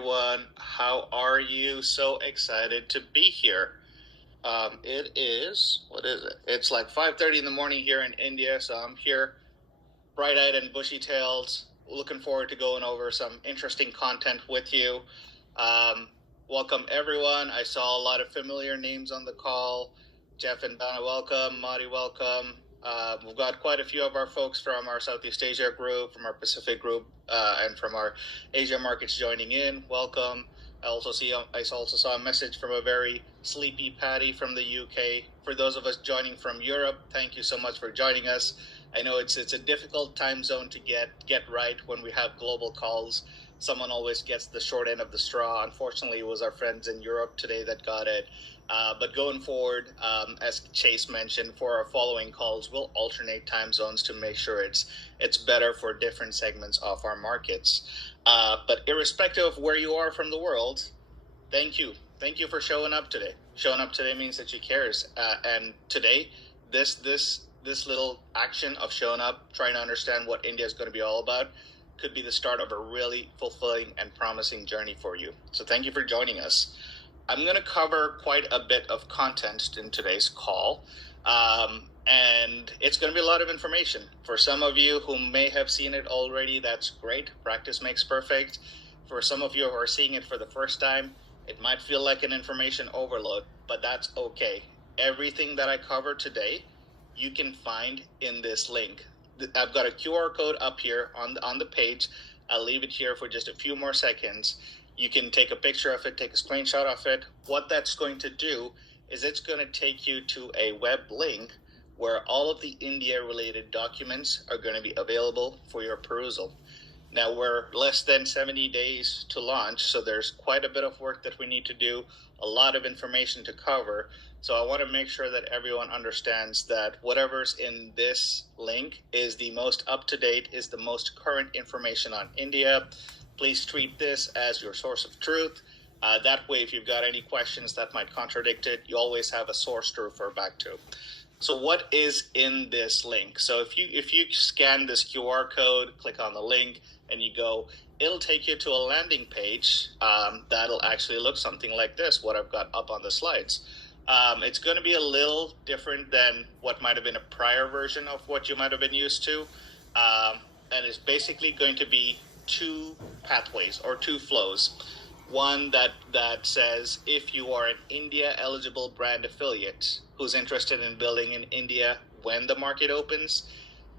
everyone. How are you? So excited to be here. It is, what is it? It's like 5:30 in the morning here in India, so I'm here bright-eyed and bushy-tailed, looking forward to going over some interesting content with you. Um, Welcome everyone. I saw a lot of familiar names on the call. Jeff and Donna, welcome. Madi, welcome. We've got quite a few of our folks from our Southeast Asia group, from our Pacific group, and from our Asia markets joining in. Welcome. I also saw a message from a very sleepy Patty from the UK. For those of us joining from Europe, thank you so much for joining us. I know it's a difficult time zone to get right when we have global calls. Someone always gets the short end of the straw. Unfortunately, it was our friends in Europe today that got it. But going forward, as Chase mentioned, for our following calls, we'll alternate time zones to make sure it's better for different segments of our markets. But irrespective of where you are from the world, thank you. Thank you for showing up today. Showing up today means that you cares. And today, this little action of showing up, trying to understand what India is going to be all about, could be the start of a really fulfilling and promising journey for you. So thank you for joining us. I'm going to cover quite a bit of content in today's call, and it's going to be a lot of information. For some of you who may have seen it already, that's great. Practice makes perfect. For some of you who are seeing it for the first time, it might feel like an information overload, but that's okay. Everything that I cover today, you can find in this link. I've got a QR code up here on the page. I'll leave it here for just a few more seconds. You can take a picture of it, take a screenshot of it. What that's going to do is it's going to take you to a web link where all of the India-related documents are going to be available for your perusal. Now, we're less than 70 days to launch, so there's quite a bit of work that we need to do, a lot of information to cover. So I want to make sure that everyone understands that whatever's in this link is the most up-to-date, is the most current information on India. Please treat this as your source of truth. That way, if you've got any questions that might contradict it, you always have a source to refer back to. So what is in this link? So if you scan this QR code, click on the link, and you go, it'll take you to a landing page that'll actually look something like this, what I've got up on the slides. It's going to be a little different than what might have been a prior version of what you might have been used to. And it's basically going to be two pathways or two flows. One that says if you are an India eligible brand affiliate who's interested in building in India when the market opens,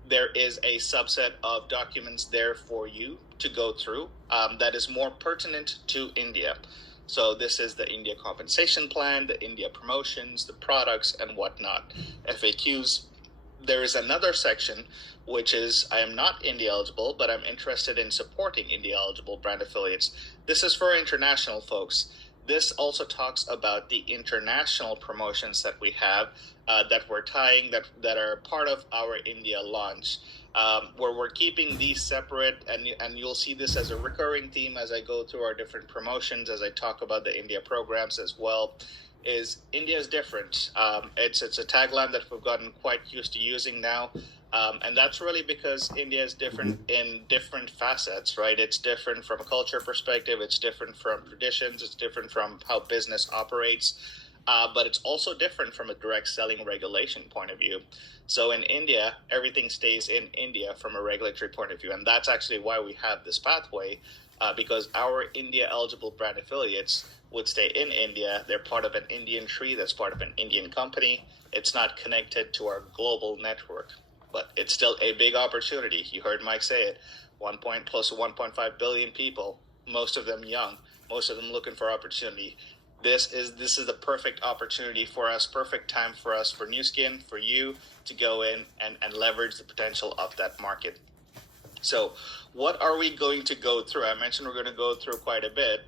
there is a subset of documents there for you to go through that is more pertinent to India. So this is the India compensation plan, the India promotions, the products and whatnot, FAQs. There is another section which is I am not India eligible, but I'm interested in supporting India eligible brand affiliates. This is for international folks. This also talks about the international promotions that we have that we're tying, that are part of our India launch, where we're keeping these separate, and you'll see this as a recurring theme as I go through our different promotions, as I talk about the India programs as well. Is India is different. It's a tagline that we've gotten quite used to using now. And that's really because India is different in different facets, right? It's different from a culture perspective. It's different from traditions. It's different from how business operates. But it's also different from a direct selling regulation point of view. So in India, everything stays in India from a regulatory point of view. And that's actually why we have this pathway, because our India eligible brand affiliates would stay in India. They're part of an Indian tree that's part of an Indian company. It's not connected to our global network. But it's still a big opportunity. You heard Mike say it, close to 1.5 billion people, most of them young, most of them looking for opportunity. This is the perfect opportunity for us, perfect time for us, for Nu Skin, for you to go in and leverage the potential of that market. So what are we going to go through? I mentioned we're going to go through quite a bit.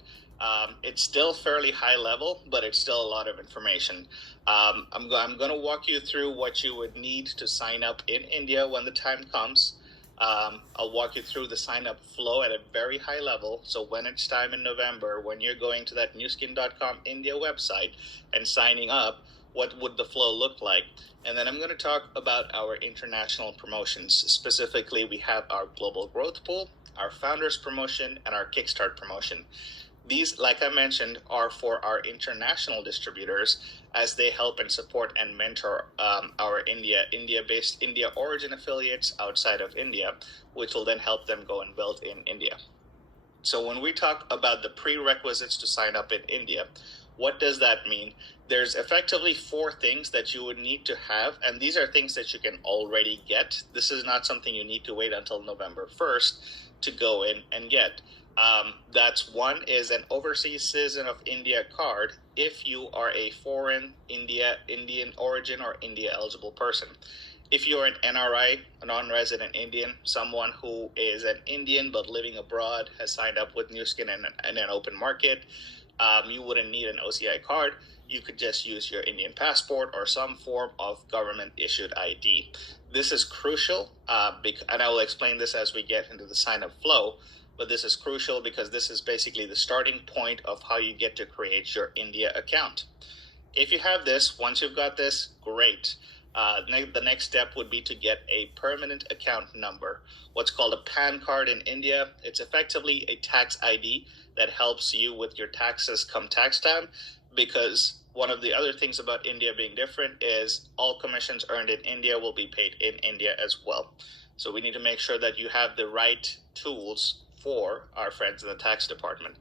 It's still fairly high level, but it's still a lot of information. I'm going to walk you through what you would need to sign up in India when the time comes. I'll walk you through the sign up flow at a very high level. So when it's time in November, when you're going to that nuskin.com India website and signing up, what would the flow look like? And then I'm going to talk about our international promotions. Specifically, we have our Global Growth Pool, our Founders Promotion, and our Kickstart Promotion. These, like I mentioned, are for our international distributors as they help and support and mentor our India-based India origin affiliates outside of India, which will then help them go and build in India. So when we talk about the prerequisites to sign up in India, what does that mean? There's effectively 4 things that you would need to have, and these are things that you can already get. This is not something you need to wait until November 1st to go in and get. That's one is an overseas citizen of India card if you are a foreign Indian origin or India eligible person. If you're an NRI, a non-resident Indian, someone who is an Indian but living abroad, has signed up with New Skin in an open market, you wouldn't need an OCI card. You could just use your Indian passport or some form of government-issued ID. This is crucial, and I will explain this as we get into the sign-up flow, but this is crucial because this is basically the starting point of how you get to create your India account. If you have this, once you've got this, great. The next step would be to get a permanent account number, what's called a PAN card in India. It's effectively a tax ID that helps you with your taxes come tax time, because one of the other things about India being different is all commissions earned in India will be paid in India as well. So we need to make sure that you have the right tools for our friends in the tax department.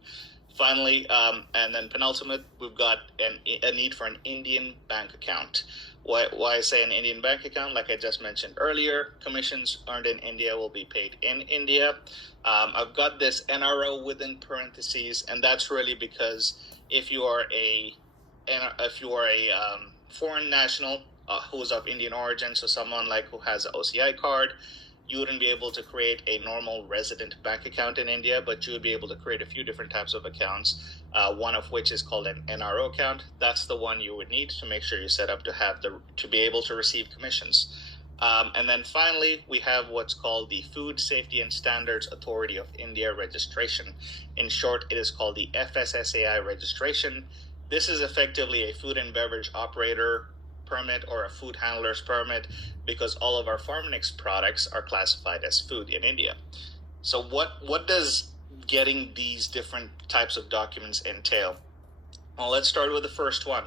Finally, and then penultimate, we've got a need for an Indian bank account. Why I say an Indian bank account? Like I just mentioned earlier, commissions earned in India will be paid in India. I've got this NRO within parentheses, and that's really because if you are a foreign national who is of Indian origin, so someone like who has an OCI card, you wouldn't be able to create a normal resident bank account in India, but you would be able to create a few different types of accounts, one of which is called an NRO account. That's the one you would need to make sure you set up to be able to receive commissions. And then finally, we have what's called the Food Safety and Standards Authority of India registration. In short, it is called the FSSAI registration. This is effectively a food and beverage operator permit or a food handler's permit, because all of our Pharmanex products are classified as food in India. So what does getting these different types of documents entail? Well, let's start with the first one.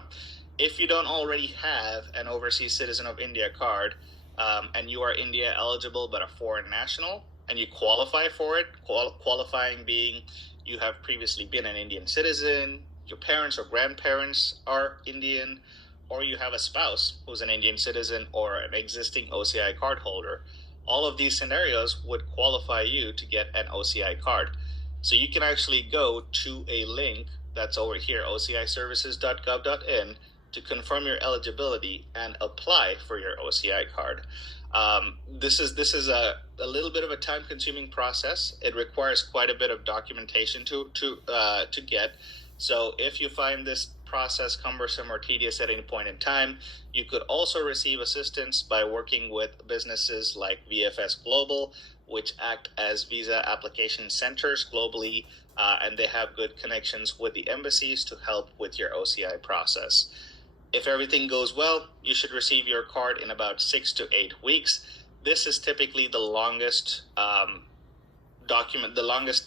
If you don't already have an overseas citizen of India card, and you are India eligible but a foreign national, and you qualify for it, qualifying being you have previously been an Indian citizen, your parents or grandparents are Indian, or you have a spouse who's an Indian citizen or an existing OCI card holder, all of these scenarios would qualify you to get an OCI card. So you can actually go to a link that's over here, ociservices.gov.in, to confirm your eligibility and apply for your OCI card. This is a little bit of a time-consuming process. It requires quite a bit of documentation to get. So if you find this process cumbersome or tedious at any point in time, you could also receive assistance by working with businesses like VFS Global, which act as visa application centers globally, and they have good connections with the embassies to help with your OCI process. If everything goes well, you should receive your card in about 6 to 8 weeks. This is typically the longest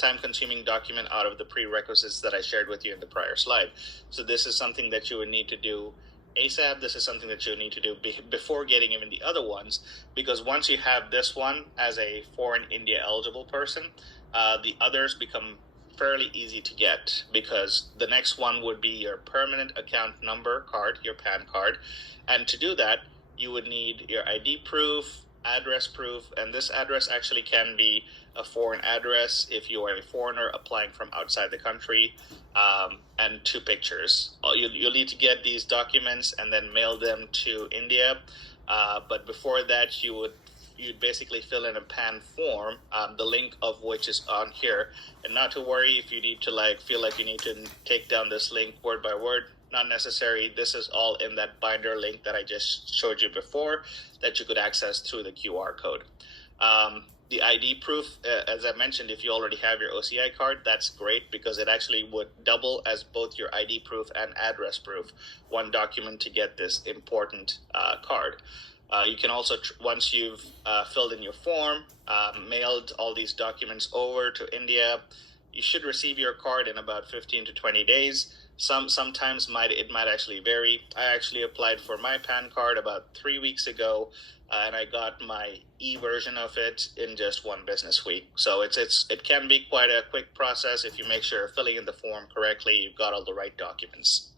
time-consuming document out of the prerequisites that I shared with you in the prior slide. So this is something that you would need to do ASAP. This is something that you need to do before getting even the other ones, because once you have this one as a foreign India eligible person, the others become fairly easy to get, because the next one would be your permanent account number card, your PAN card. And to do that, you would need your ID proof, address proof, and this address actually can be a foreign address if you are a foreigner applying from outside the country, and 2 pictures. You'll need to get these documents and then mail them to India, but before that you'd basically fill in a PAN form, the link of which is on here. And not to worry if you need to feel like you need to take down this link word by word. Not necessary. This is all in that binder link that I just showed you before that you could access through the QR code. The ID proof, as I mentioned, if you already have your OCI card, that's great, because it actually would double as both your ID proof and address proof, one document to get this important card. You can also, once you've filled in your form, mailed all these documents over to India, you should receive your card in about 15 to 20 days. Sometimes it might actually vary. I actually applied for my PAN card about 3 weeks ago, and I got my e-version of it in just 1 business week. So it can be quite a quick process if you make sure you're filling in the form correctly, you've got all the right documents.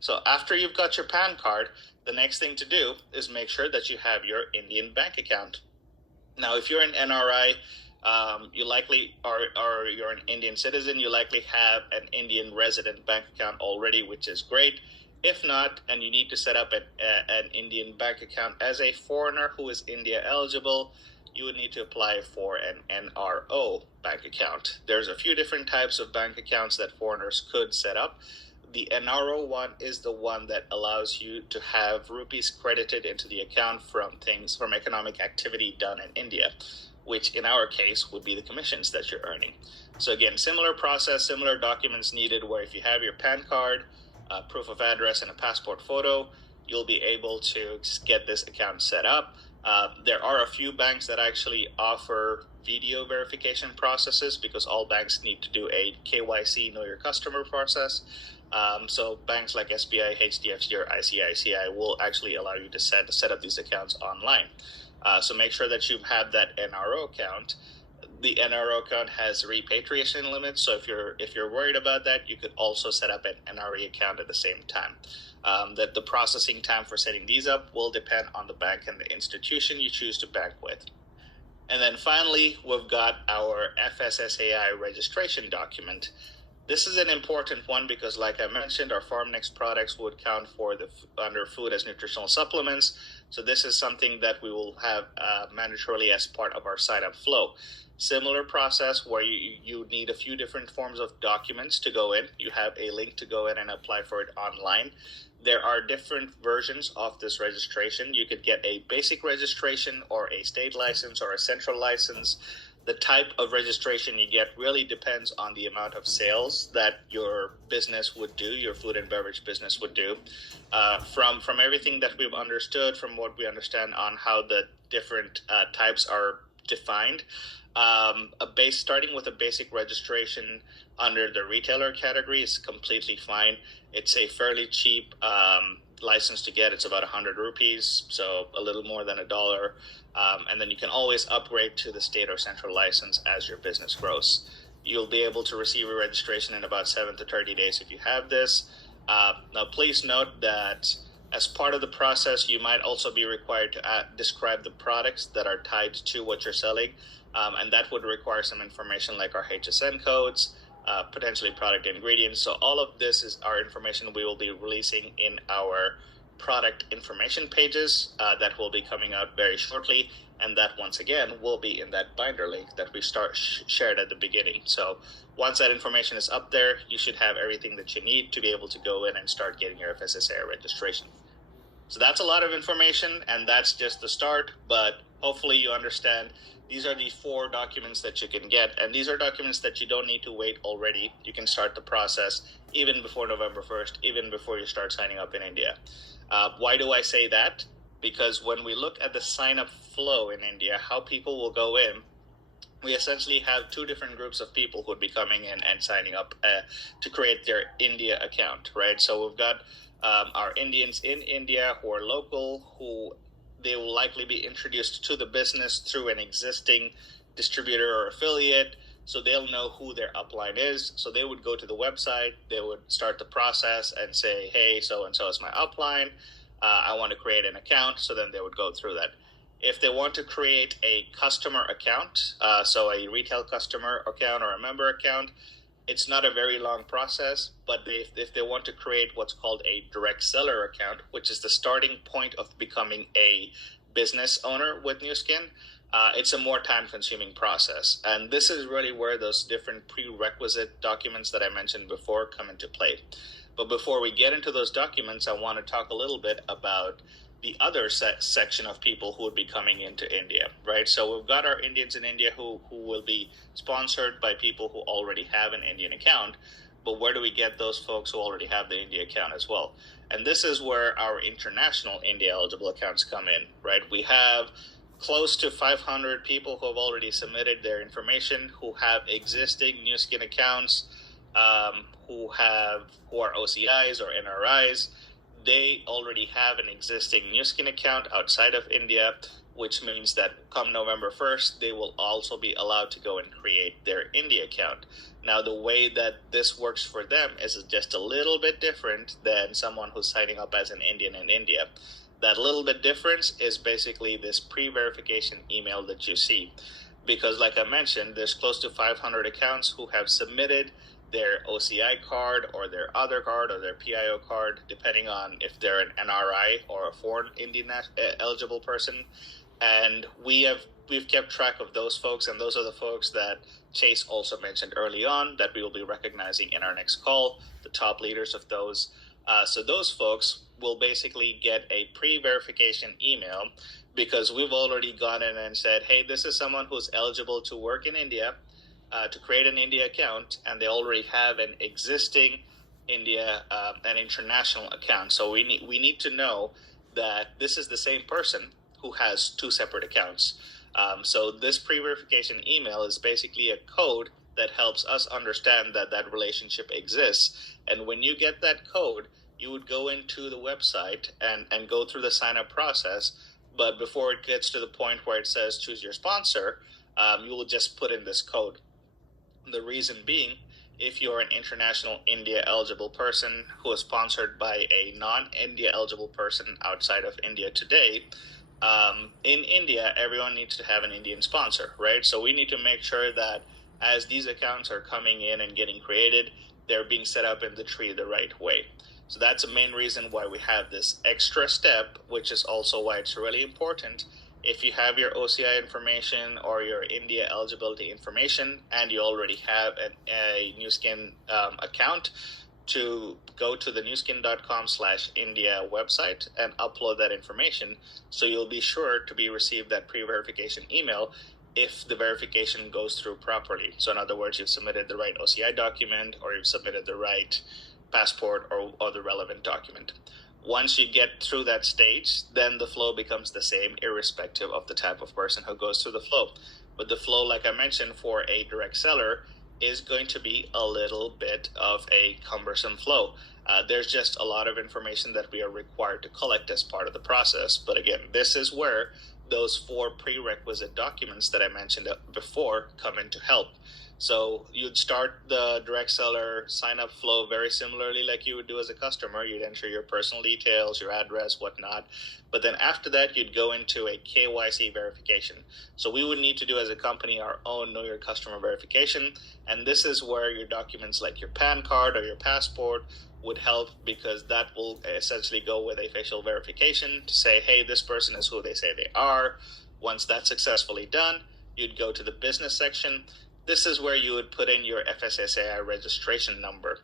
So after you've got your PAN card, the next thing to do is make sure that you have your Indian bank account. Now, if you're an NRI, you likely or you're an Indian citizen, you likely have an Indian resident bank account already, which is great. If not, and you need to set up an Indian bank account as a foreigner who is India eligible, you would need to apply for an NRO bank account. There's a few different types of bank accounts that foreigners could set up. The NRO one is the one that allows you to have rupees credited into the account from economic activity done in India, which in our case would be the commissions that you're earning. So again, similar process, similar documents needed, where if you have your PAN card, proof of address, and a passport photo, you'll be able to get this account set up. There are a few banks that actually offer video verification processes because all banks need to do a KYC, know your customer process. So banks like SBI, HDFC, or ICICI will actually allow you to set up these accounts online. So make sure that you have that NRO account. The NRO account has repatriation limits, so if you're worried about that, you could also set up an NRE account at the same time. That the processing time for setting these up will depend on the bank and the institution you choose to bank with. And then finally, we've got our FSSAI registration document. This is an important one because, like I mentioned, our FarmNext products would count for under food as nutritional supplements. So this is something that we will have mandatorily as part of our sign-up flow. Similar process where you need a few different forms of documents to go in. You have a link to go in and apply for it online. There are different versions of this registration. You could get a basic registration or a state license or a central license. The type of registration you get really depends on the amount of sales that your business would do, your food and beverage business would do. From everything that we've understood, from what we understand on how the different types are defined, starting with a basic registration under the retailer category is completely fine. It's a fairly cheap license to get. It's about 100 rupees, so a little more than $1. And then you can always upgrade to the state or central license as your business grows. You'll be able to receive a registration in about 7 to 30 days if you have this. Now, please note that as part of the process, you might also be required to describe the products that are tied to what you're selling. And that would require some information like our HSN codes, potentially product ingredients. So all of this is our information we will be releasing in our product information pages that will be coming out very shortly. And that, once again, will be in that binder link that we shared at the beginning. So once that information is up there, you should have everything that you need to be able to go in and start getting your FSSAI registration. So that's a lot of information, and that's just the start, but hopefully you understand these are the 4 documents that you can get, and these are documents that you don't need to wait already. You can start the process even before November 1st, even before you start signing up in India. Why do I say that? Because when we look at the sign-up flow in India, how people will go in, we essentially have 2 different groups of people who would be coming in and signing up to create their India account, right? So we've got our Indians in India who are local, who they will likely be introduced to the business through an existing distributor or affiliate, so they'll know who their upline is. So they would go to the website, they would start the process and say, hey, so-and-so is my upline, I want to create an account. So then they would go through that. If they want to create a customer account, so a retail customer account or a member account, it's not a very long process, but if they want to create what's called a direct seller account, which is the starting point of becoming a business owner with Nu Skin, it's a more time-consuming process. And this is really where those different prerequisite documents that I mentioned before come into play. But before we get into those documents, I want to talk a little bit about the other section of people who would be coming into India, right? So we've got our Indians in India who will be sponsored by people who already have an Indian account, but where do we get those folks who already have the India account as well? And this is where our international India eligible accounts come in, right? We have close to 500 people who have already submitted their information, who have existing Nu Skin accounts, who are OCIs or NRIs. They already have an existing Nu Skin account outside of India, which means that come November 1st, they will also be allowed to go and create their India account. Now, the way that this works for them is just a little bit different than someone who's signing up as an Indian in India. That little bit difference is basically this pre-verification email that you see. Because like I mentioned, there's close to 500 accounts who have submitted their OCI card or their other card or their PIO card, depending on if they're an NRI or a foreign Indian eligible person. And we've kept track of those folks, and those are the folks that Chase also mentioned early on that we will be recognizing in our next call, the top leaders of those. So those folks will basically get a pre-verification email because we've already gone in and said, hey, this is someone who's eligible to work in India, to create an India account, and they already have an existing India, an international account. So we need to know that this is the same person who has two separate accounts. So this pre-verification email is basically a code that helps us understand that that relationship exists. And when you get that code, you would go into the website and go through the sign-up process. But before it gets to the point where it says choose your sponsor, you will just put in this code. The reason being, if you're an international India eligible person who is sponsored by a non-India eligible person outside of India today, in India, everyone needs to have an Indian sponsor, right? So we need to make sure that as these accounts are coming in and getting created, they're being set up in the tree the right way. So that's the main reason why we have this extra step, which is also why it's really important. If you have your OCI information or your India eligibility information and you already have a Nu Skin account, to go to the nuskin.com/India website and upload that information, so you'll be sure to be received that pre-verification email if the verification goes through properly. So in other words, you've submitted the right OCI document or you've submitted the right passport or the relevant document. Once you get through that stage, then the flow becomes the same irrespective of the type of person who goes through the flow. But the flow, like I mentioned, for a direct seller is going to be a little bit of a cumbersome flow. There's just a lot of information that we are required to collect as part of the process. But again, this is where those 4 prerequisite documents that I mentioned before come into help. So you'd start the direct seller sign up flow very similarly like you would do as a customer. You'd enter your personal details, your address, whatnot. But then after that, you'd go into a KYC verification. So we would need to do as a company our own Know Your Customer verification. And this is where your documents like your PAN card or your passport would help, because that will essentially go with a facial verification to say, hey, this person is who they say they are. Once that's successfully done, you'd go to the business section. This is where you would put in your FSSAI registration number.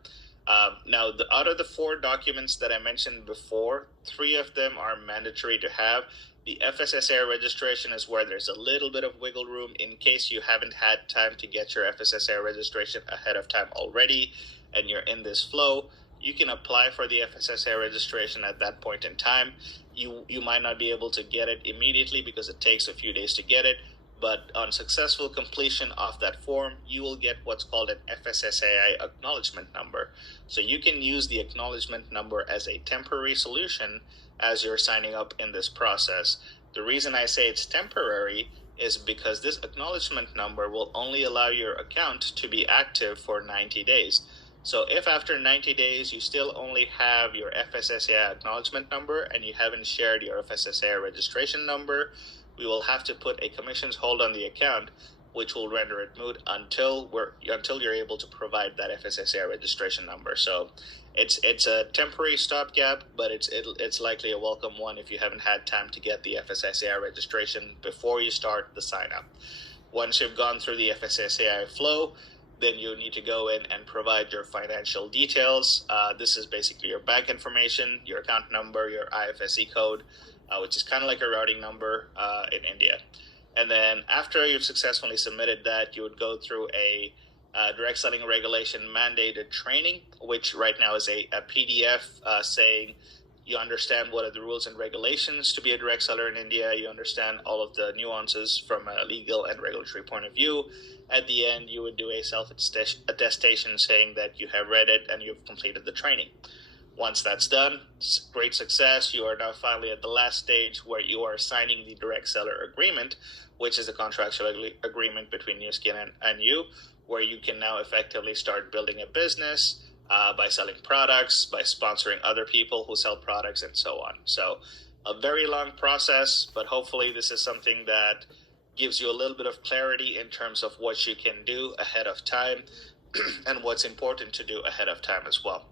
Now, out of the 4 documents that I mentioned before, 3 of them are mandatory to have. The FSSAI registration is where there's a little bit of wiggle room in case you haven't had time to get your FSSAI registration ahead of time already and you're in this flow. You can apply for the FSSAI registration at that point in time. You might not be able to get it immediately because it takes a few days to get it. But on successful completion of that form, you will get what's called an FSSAI acknowledgement number. So you can use the acknowledgement number as a temporary solution as you're signing up in this process. The reason I say it's temporary is because this acknowledgement number will only allow your account to be active for 90 days. So if after 90 days you still only have your FSSAI acknowledgement number and you haven't shared your FSSAI registration number, we will have to put a commissions hold on the account, which will render it moot until you're able to provide that FSSAI registration number. So it's a temporary stopgap, but it's likely a welcome one if you haven't had time to get the FSSAI registration before you start the sign up. Once you've gone through the FSSAI flow, then you need to go in and provide your financial details. This is basically your bank information, your account number, your IFSC code, which is kind of like a routing number in India. And then after you've successfully submitted that, you would go through a direct selling regulation mandated training, which right now is a PDF saying You understand what are the rules and regulations to be a direct seller in India. You understand all of the nuances from a legal and regulatory point of view. At the end, you would do a self-attestation saying that you have read it and you've completed the training. Once that's done, great success. You are now finally at the last stage where you are signing the direct seller agreement, which is a contractual agreement between Nu Skin and you, where you can now effectively start building a business by selling products, by sponsoring other people who sell products, and so on. So a very long process, but hopefully this is something that gives you a little bit of clarity in terms of what you can do ahead of time and what's important to do ahead of time as well.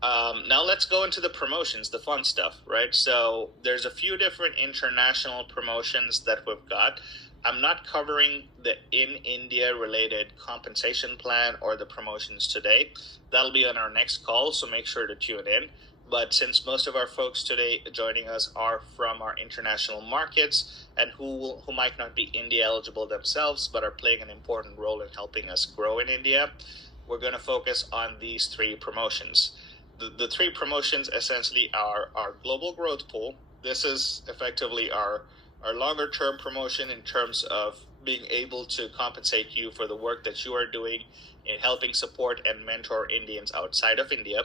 Now let's go into the promotions, the fun stuff, right? So there's a few different international promotions that we've got. I'm not covering the in India related compensation plan or the promotions today. That'll be on our next call, so make sure to tune in. But since most of our folks today joining us are from our international markets and who might not be India eligible themselves, but are playing an important role in helping us grow in India, we're going to focus on these three promotions. The three promotions essentially are our global growth pool. This is effectively our longer term promotion in terms of being able to compensate you for the work that you are doing in helping support and mentor Indians outside of India.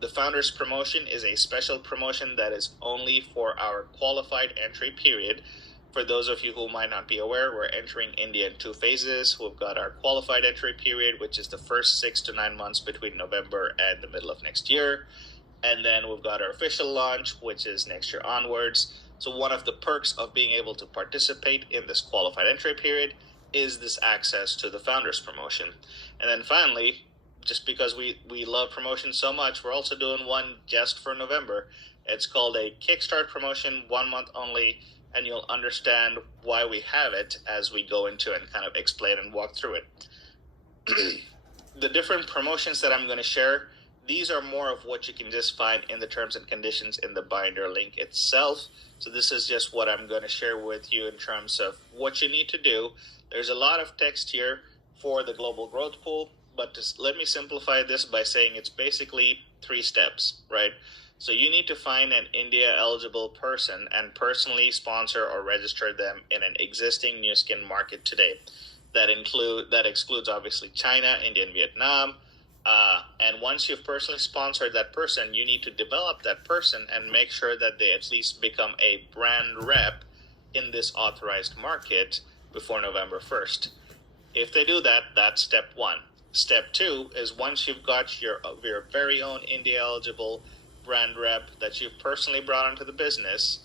The Founders Promotion is a special promotion that is only for our qualified entry period. For those of you who might not be aware, we're entering India in two phases. We've got our qualified entry period, which is the first 6 to 9 months between November and the middle of next year. And then we've got our official launch, which is next year onwards. So one of the perks of being able to participate in this qualified entry period is this access to the Founders Promotion. And then finally, just because we love promotions so much, we're also doing one just for November. It's called a Kickstart promotion, 1 month only, and you'll understand why we have it as we go into and kind of explain and walk through it. The different promotions that I'm going to share, these are more of what you can just find in the terms and conditions in the binder link itself. So this is just what I'm going to share with you in terms of what you need to do. There's a lot of text here for the global growth pool, but just let me simplify this by saying it's basically 3 steps, right? So you need to find an India eligible person and personally sponsor or register them in an existing Nu Skin market today. That excludes obviously China, India, and Vietnam. And once you've personally sponsored that person, you need to develop that person and make sure that they at least become a brand rep in this authorized market before November 1st. If they do that, that's step 1. Step 2 is once you've got your very own India eligible brand rep that you've personally brought into the business,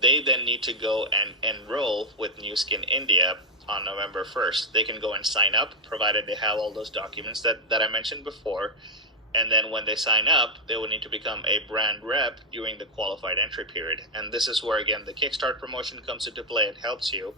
they then need to go and enroll with Nu Skin India on November 1st. They can go and sign up, provided they have all those documents that I mentioned before. And then when they sign up, they will need to become a brand rep during the qualified entry period. And this is where, again, the Kickstart promotion comes into play and helps you.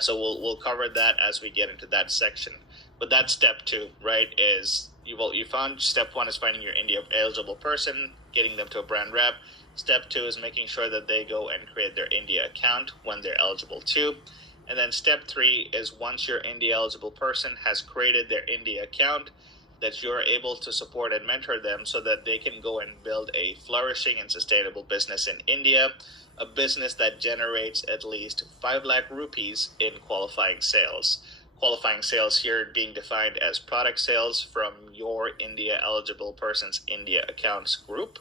So we'll cover that as we get into that section. But that's step 2, right, is you found step 1 is finding your India eligible person, getting them to a brand rep. Step 2 is making sure that they go and create their India account when they're eligible too. And then step 3 is once your India eligible person has created their India account, that you're able to support and mentor them so that they can go and build a flourishing and sustainable business in India, a business that generates at least 5 lakh rupees in qualifying sales. Qualifying sales here being defined as product sales from your India eligible person's India accounts group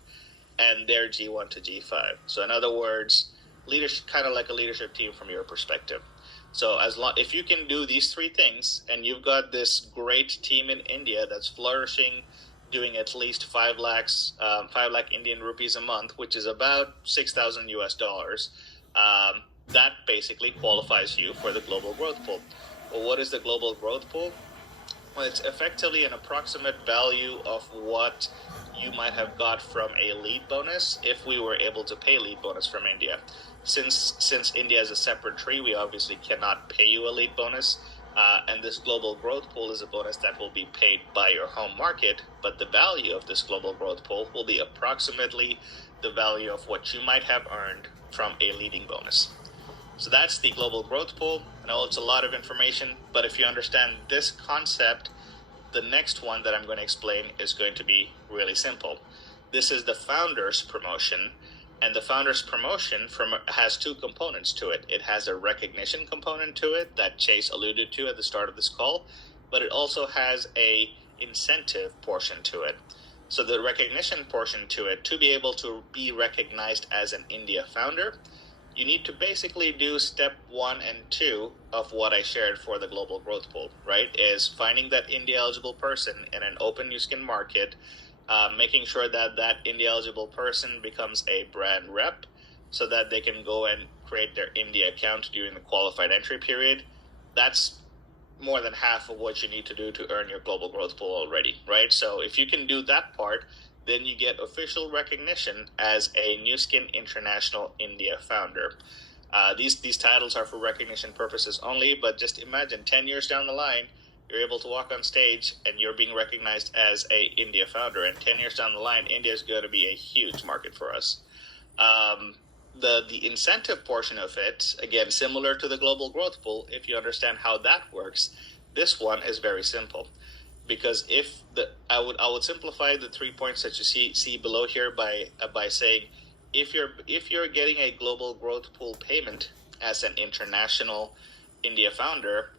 and their G1 to G5. So in other words, leadership, kind of like a leadership team from your perspective. So if you can do these 3 things and you've got this great team in India that's flourishing, doing at least 5 lakh Indian rupees a month, which is about $6,000 US, that basically qualifies you for the global growth pool. Well, what is the global growth pool? Well, it's effectively an approximate value of what you might have got from a lead bonus if we were able to pay lead bonus from India. Since India is a separate tree, we obviously cannot pay you a lead bonus. And this global growth pool is a bonus that will be paid by your home market, but the value of this global growth pool will be approximately the value of what you might have earned from a leading bonus. So that's the global growth pool. I know it's a lot of information, but if you understand this concept, the next one that I'm going to explain is going to be really simple. This is the founder's promotion, and the founder's promotion has two components to it. It has a recognition component to it that Chase alluded to at the start of this call, but it also has a incentive portion to it. So the recognition portion to it, to be able to be recognized as an India founder, you need to basically do step 1 and 2 of what I shared for the global growth pool, right? Is finding that India eligible person in an open new skin market, making sure that that India eligible person becomes a brand rep so that they can go and create their India account during the qualified entry period. That's more than half of what you need to do to earn your global growth pool already, right? So if you can do that part, then you get official recognition as a New Skin International India founder. These titles are for recognition purposes only, but just imagine 10 years down the line, you're able to walk on stage and you're being recognized as a India founder. And 10 years down the line, India is going to be a huge market for us. The incentive portion of it, again, similar to the global growth pool, if you understand how that works, this one is very simple. Because I would simplify the 3 points that you see below here by saying, if you're getting a global growth pool payment as an international India founder,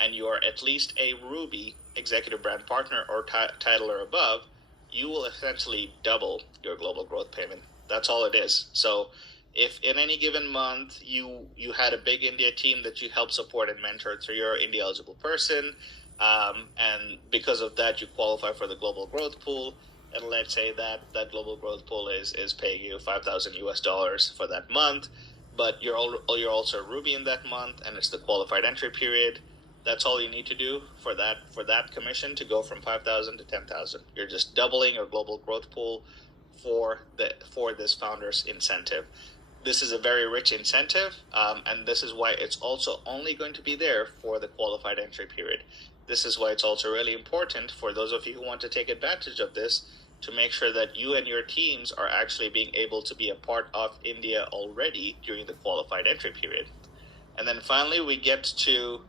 and you are at least a Ruby executive brand partner or title or above, you will essentially double your global growth payment. That's all it is. So if in any given month you had a big India team that you helped support and mentor through your India eligible person, and because of that you qualify for the global growth pool, and let's say that global growth pool is paying you $5,000 for that month, but you're also a Ruby in that month, and it's the qualified entry period. That's all you need to do for that commission to go from 5,000 to 10,000. You're just doubling your global growth pool for this founder's incentive. This is a very rich incentive, and this is why it's also only going to be there for the qualified entry period. This is why it's also really important for those of you who want to take advantage of this to make sure that you and your teams are actually being able to be a part of India already during the qualified entry period. And then finally, we get to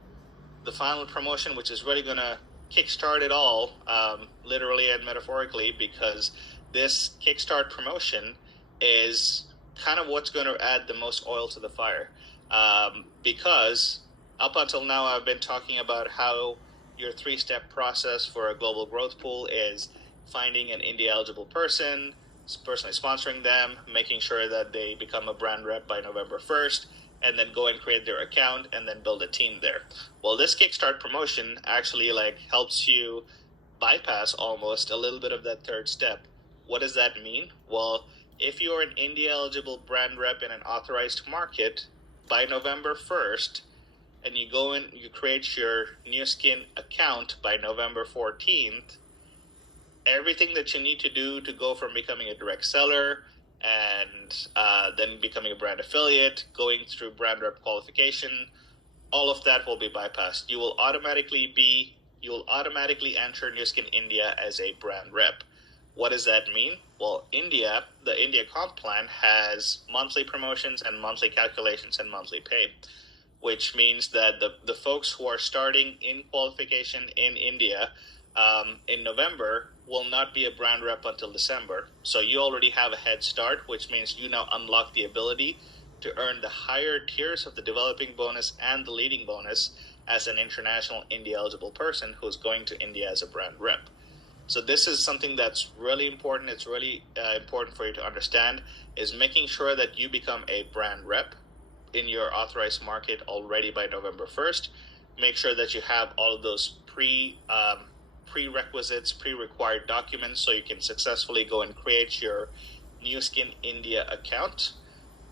the final promotion, which is really going to kickstart it all, literally and metaphorically, because this kickstart promotion is kind of what's going to add the most oil to the fire. Because up until now, I've been talking about how your 3-step process for a global growth pool is finding an India eligible person, personally sponsoring them, making sure that they become a brand rep by November 1st, and then go and create their account and then build a team there. Well, this Kickstart promotion actually helps you bypass almost a little bit of that 3rd step. What does that mean? Well, if you're an India eligible brand rep in an authorized market by November 1st, and you go and you create your New Skin account by November 14th, everything that you need to do to go from becoming a direct seller and then becoming a brand affiliate, going through brand rep qualification, all of that will be bypassed. You will automatically enter New Skin India as a brand rep. What does that mean? Well, the India comp plan has monthly promotions and monthly calculations and monthly pay, which means that the folks who are starting in qualification in India in November will not be a brand rep until December. So you already have a head start, which means you now unlock the ability to earn the higher tiers of the developing bonus and the leading bonus as an international India eligible person who's going to India as a brand rep. So this is something that's really important. It's really important for you to understand, is making sure that you become a brand rep in your authorized market already by November 1st. Make sure that you have all of those prerequisites, pre-required documents, so you can successfully go and create your New Skin India account.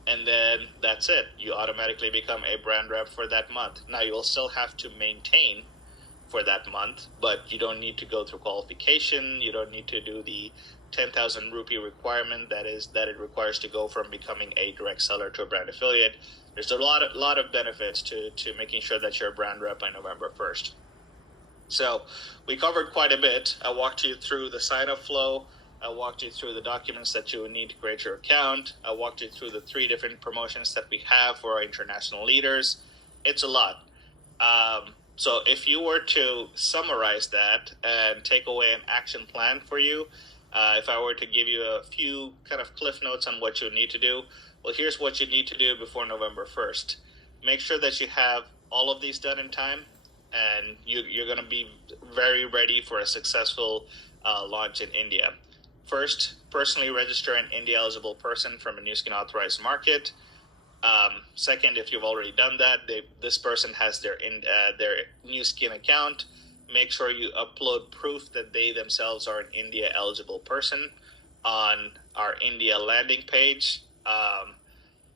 And then that's it. You automatically become a brand rep for that month. Now, you'll still have to maintain for that month, but you don't need to go through qualification. You don't need to do the 10,000 rupee requirement that it requires to go from becoming a direct seller to a brand affiliate. There's a lot of benefits to making sure that you're a brand rep by November 1st. So we covered quite a bit. I walked you through the sign-up flow. I walked you through the documents that you would need to create your account. I walked you through the 3 different promotions that we have for our international leaders. It's a lot. So if you were to summarize that and take away an action plan for you, If I were to give you a few kind of cliff notes on what you need to do, well, here's what you need to do before November 1st. Make sure that you have all of these done in time, and you're going to be very ready for a successful launch in India. First, personally register an India-eligible person from a new skin authorized market. Second, if you've already done that, this person has their new skin account. Make sure you upload proof that they themselves are an India eligible person on our India landing page.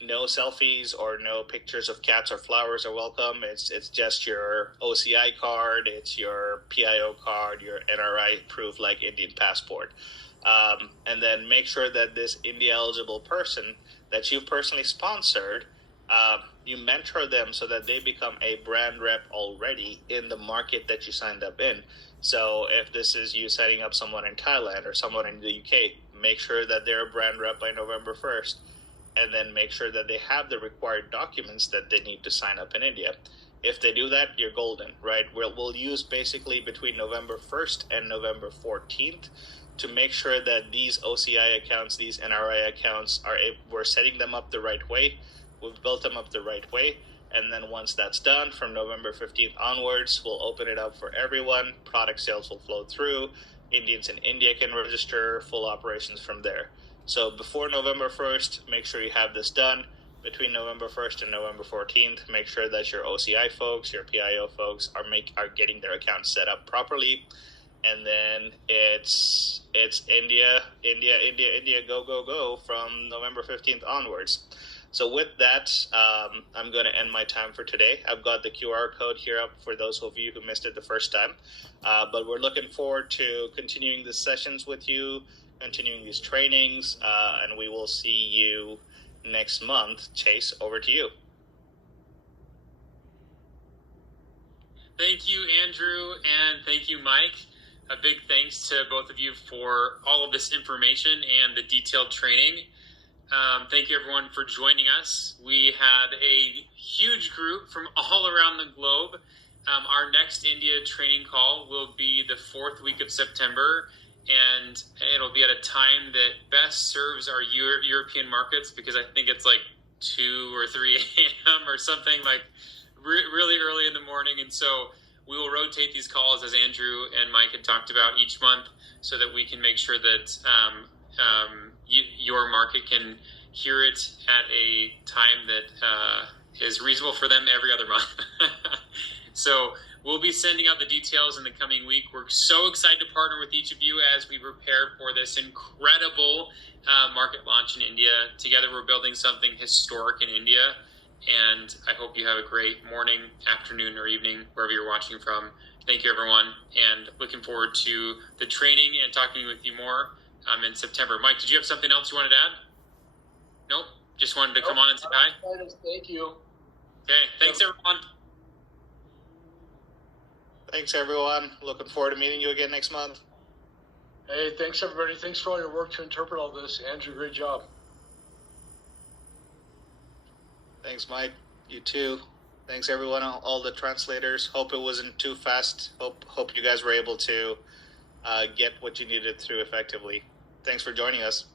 No selfies or no pictures of cats or flowers are welcome. It's just your OCI card, it's your PIO card, your NRI proof like Indian passport. And then make sure that this India eligible person that you've personally sponsored, you mentor them so that they become a brand rep already in the market that you signed up in. So if this is you setting up someone in Thailand or someone in the UK, make sure that they're a brand rep by November 1st, and then make sure that they have the required documents that they need to sign up in India. If they do that, you're golden, right? We'll use basically between November 1st and November 14th to make sure that these OCI accounts, these NRI accounts, we're setting them up the right way. We've built them up the right way. And then once that's done, from November 15th onwards, we'll open it up for everyone. Product sales will flow through. Indians in India can register, full operations from there. So before November 1st, make sure you have this done. Between November 1st and November 14th, make sure that your OCI folks, your PIO folks are getting their accounts set up properly. And then it's India, go, go, go from November 15th onwards. So with that, I'm going to end my time for today. I've got the QR code here up for those of you who missed it the first time. But we're looking forward to continuing the sessions with you, continuing these trainings, and we will see you next month. Chase, over to you. Thank you, Andrew, and thank you, Mike. A big thanks to both of you for all of this information and the detailed training. Thank you, everyone, for joining us. We had a huge group from all around the globe. Our next India training call will be the 4th week of September, and it'll be at a time that best serves our European markets, because I think it's like 2 or 3 a.m. or something, like really early in the morning. And so we will rotate these calls, as Andrew and Mike had talked about, each month, so that we can make sure that your market can hear it at a time that is reasonable for them every other month. So we'll be sending out the details in the coming week. We're so excited to partner with each of you as we prepare for this incredible market launch in India. Together, we're building something historic in India. And I hope you have a great morning, afternoon, or evening, wherever you're watching from. Thank you, everyone. And looking forward to the training and talking with you more in September. Mike, did you have something else you wanted to add? Nope. Just wanted to come on and say hi. Thank you. Okay. Thanks, everyone. Thanks, everyone. Looking forward to meeting you again next month. Hey, thanks, everybody. Thanks for all your work to interpret all this. Andrew, great job. Thanks, Mike. You too. Thanks, everyone, all the translators. Hope it wasn't too fast. Hope you guys were able to get what you needed through effectively. Thanks for joining us.